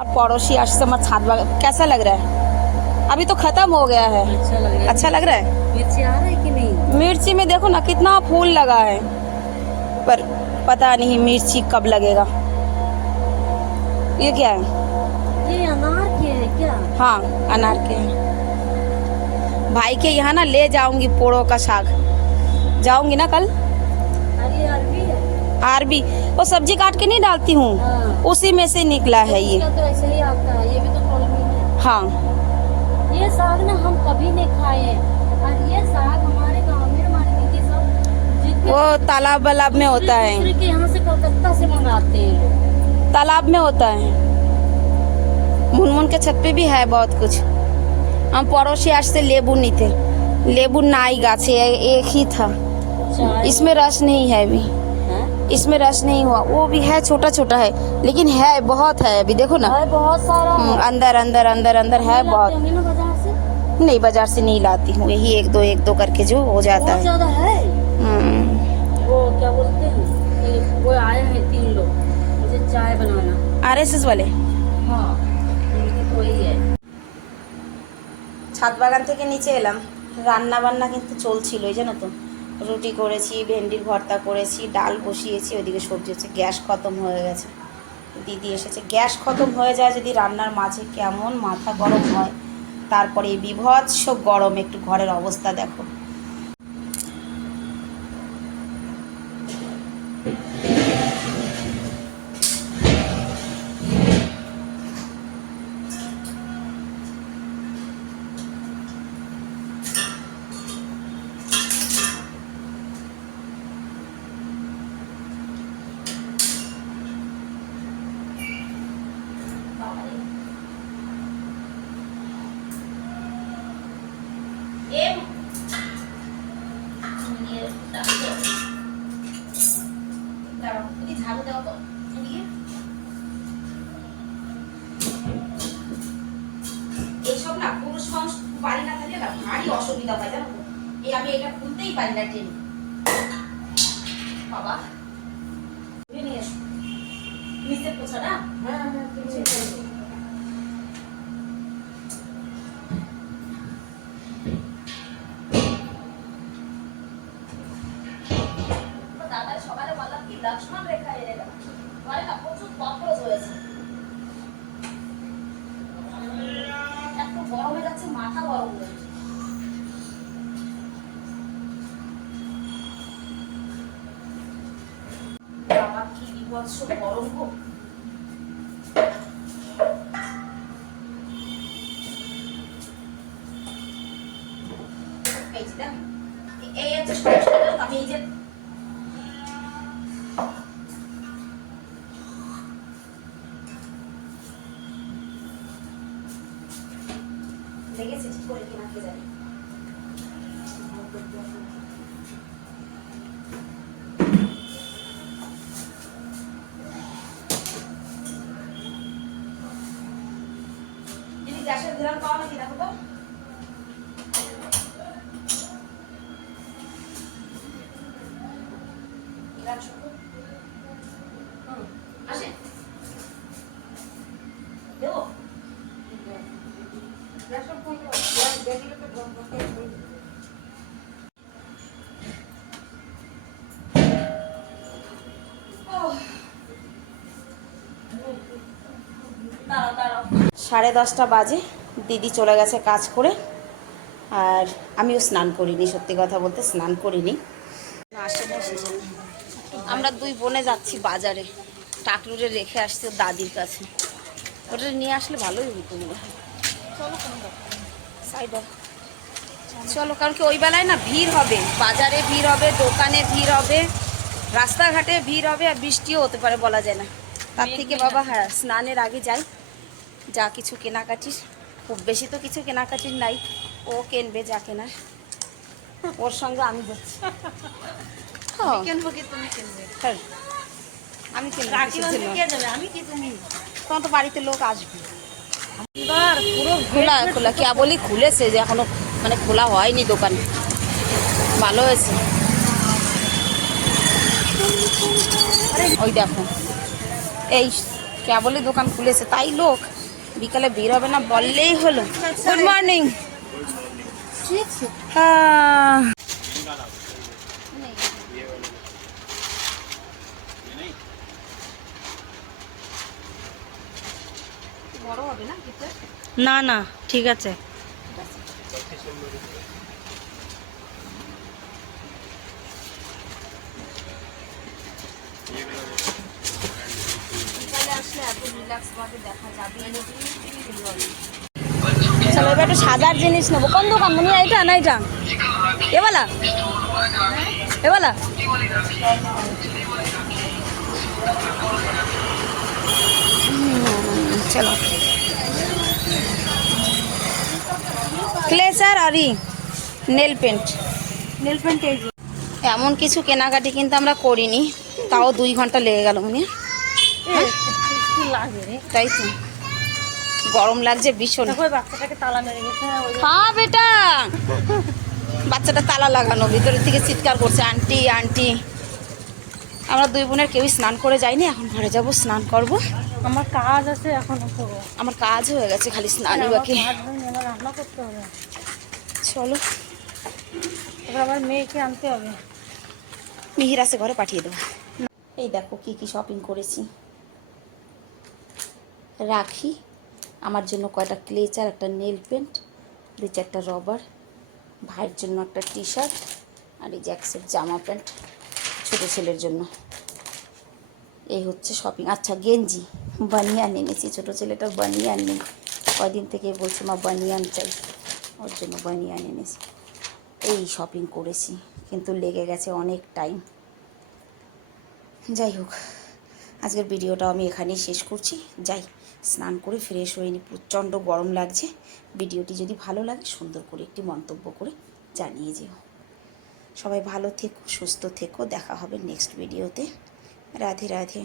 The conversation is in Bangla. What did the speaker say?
पड़ोसी आज से हमारा छात कैसा लग रहा है? अभी तो खत्म हो गया है। अच्छा लग रहा है। मिर्ची आ रहा है कि नहीं? मिर्ची में देखो ना कितना फूल लगा है, पर पता नहीं मिर्ची कब लगेगा। ये क्या है? ये अनार के है क्या? हाँ अनार के हैं। भाई के यहाँ ना ले जाऊंगी पोड़ो का साग। जाऊंगी ना कल। अरे अरबी है। आरबी वो सब्जी काट के नहीं डालती हूँ, हाँ। उसी में से निकला है ये। इसका तो ऐसे ही आता है, ये भी तो कॉलोनी में। हाँ ये साग ना हम कभी नहीं खाए हैं। और ये साग हमारे गांव में हमारी दीदी सब जितने वो तालाब वालाब में होता है। दूसरे के यहाँ से कलकत्ता से मंगाते हैं लोग। तालाब में होता है। मुनमुन के छत पे भी है बहुत कुछ। हम पड़ोसी आज से लेबू नहीं थे, लेबू नाई गाछे एक ही था, इसमें रस नहीं है अभी। इसमें रस नहीं हुआ, वो भी है छोटा छोटा है, लेकिन है बहुत है अभी। देखो ना है बहुत सारा है। अंदर अंदर अंदर अंदर है बहुत। लाते होंगे ना बाजार से? नहीं बाजार से नहीं लाती हूँ, यही एक दो करके जो हो जाता बहुत है। ज्यादा है। वो क्या बोलते हैं, वो आए हैं 3 लोग मुझे चाय बनाना। आरएसएस वाले हाँ उनकी तो वही है। ছাদ বাগান থেকে নিচে এলাম, রান্না বান্না কিন্তু চলছিল, এই জানো তো। রুটি করেছি, ভেন্ডির ভর্তা করেছি, ডাল বসিয়েছি, ওইদিকে সবজি হচ্ছে। গ্যাস খতম হয়ে গেছে, দিদি এসেছে। গ্যাস খতম হয়ে যায় যদি রান্নার মাঝে, কেমন মাথা গরম হয়। তারপরে এই বিভৎস গরম, একটু ঘরের অবস্থা দেখো। ঝাড়ু দাও তো এইসব না, পুরুষ মানুষ বাড়ি না থাকলে না ভারী অসুবিধা হয়, জানো তো। এই আমি এটা খুলতেই পারি না টেনে। বাবা নিয়ে এসো নিচে পোছা না। হ্যাঁ হ্যাঁ দাদা সকালে বললাম কি লক্ষ্মণ রেখা এনে দাও, ঘরে না প্রচুর ককরোচ হয়েছে। এত গরমে যাচ্ছে, মাথা গরম হয়ে যাচ্ছে। বাবা কি বিভৎস গরম গো। এই যে দেখ, এই হচ্ছে সমস্যা। আমি এই যে লেগেছে ঠিক করে কিনা কে জানে। দিদি গ্যাসের ঘিরান পাওয়া নাকি দেখো তো। আসে দেবো। সাড়ে 10টা বাজে, দিদি চলে গেছে কাজ করে, আর আমিও স্নান করিনি। সত্যি কথা বলতে স্নান করিনি। আমরা 2 বোনে যাচ্ছি বাজারে, টাকলুরে রেখে আসছি ওর দাদির কাছে। ওটা নিয়ে আসলে ভালোই হতো মনে হয়। চলো সাইড চলো, কারণ কি ওই বেলায় না ভিড় হবে, বাজারে ভিড় হবে, দোকানে ভিড় হবে, রাস্তাঘাটে ভিড় হবে, আর বৃষ্টিও হতে পারে, বলা যায় না। তার থেকে বাবা হ্যাঁ স্নানের আগে যাই, যা কিছু কেনাকাটির, খুব বেশি তো কিছু কেনাকাটির নাই, ও কিনবে যা কেনার, ওর সঙ্গে আমি যাচ্ছি। হ্যাঁ আমি তোমার তো বাড়িতে লোক আসবে। এবার পুরো খোলা খোলা কি বলি, খুলেছে যে এখনো মানে খোলা হয়নি দোকান। ভালো হয়েছে। ওই দেখো এই কেবলই দোকান খুলেছে তাই লোক, বিকালে বের হবে না বললেই হলো। Good morning. ठीक है। বড় হবে না গিফট? না না ঠিক আছে। বিকালে আসলে এত রিল্যাক্স ভাবে দেখা যাবে। চলো এবার একটু সাজার জিনিস নেবো। কোন দোকান মানে এটা না এটা এবালা এবালা? চলো ক্লেচার আর নেল পেন্ট। नेल पेंट है जी। এমন কিছু কেনাকাটি কিন্তু আমরা করিনি, তাও 2 ঘন্টা লেগে গেল মনে। इसकी लागे रे। তাই তো, গরম লাগছে ভীষণ। দেখো ওই বাচ্চাটাকে তালা মেরে গেছে ওই। হ্যাঁ বেটা, বাচ্চাটা তালা লাগানো, ভিতরের থেকে চিৎকার করছে আন্টি আন্টি। আমরা 2 বোনের কেউই স্নান করে যাইনি, এখন ঘরে যাব স্নান করব। আমার কাজ আছে এখনো করবো। আমার কাজ হয়ে গেছে, খালি স্নানই বাকি। কাজ হয়নি, আমার রান্না করতে হবে। চলো এবার আমার মেয়েকে আনতে হবে। মিহির আছে ঘরে, পাঠিয়ে দেবো। এই দেখো কি কি শপিং করেছি। রাখি, আমার জন্য কয়টা ক্লেচার, একটা নেল পেন্ট, 2-4টা রবার, ভাইয়ের জন্য একটা টি শার্ট, আর এই যে এক সেট জামা প্যান্ট ছোটো ছেলের জন্য। এই হচ্ছে শপিং। আচ্ছা গেঞ্জি বানিয়ান এনেছি, ছোটো ছেলেটা বানিয়ান নেই, কয়দিন থেকে বলছে মা বানিয়ান চাই, ওর জন্য বানিয়ান এনেছি। এই শপিং করেছি, কিন্তু লেগে গেছে অনেক টাইম। যাই হোক, আজকের ভিডিওটা আমি এখানেই শেষ করছি। যাই স্নান করে ফ্রেশ হয়ে নিই, প্রচণ্ড গরম লাগছে। ভিডিওটি যদি ভালো লাগে সুন্দর করে একটি মন্তব্য করে জানিয়ে যেও। সবাই ভালো থেকো, সুস্থ থেকো, দেখা হবে নেক্সট ভিডিওতে। রাধে রাধে।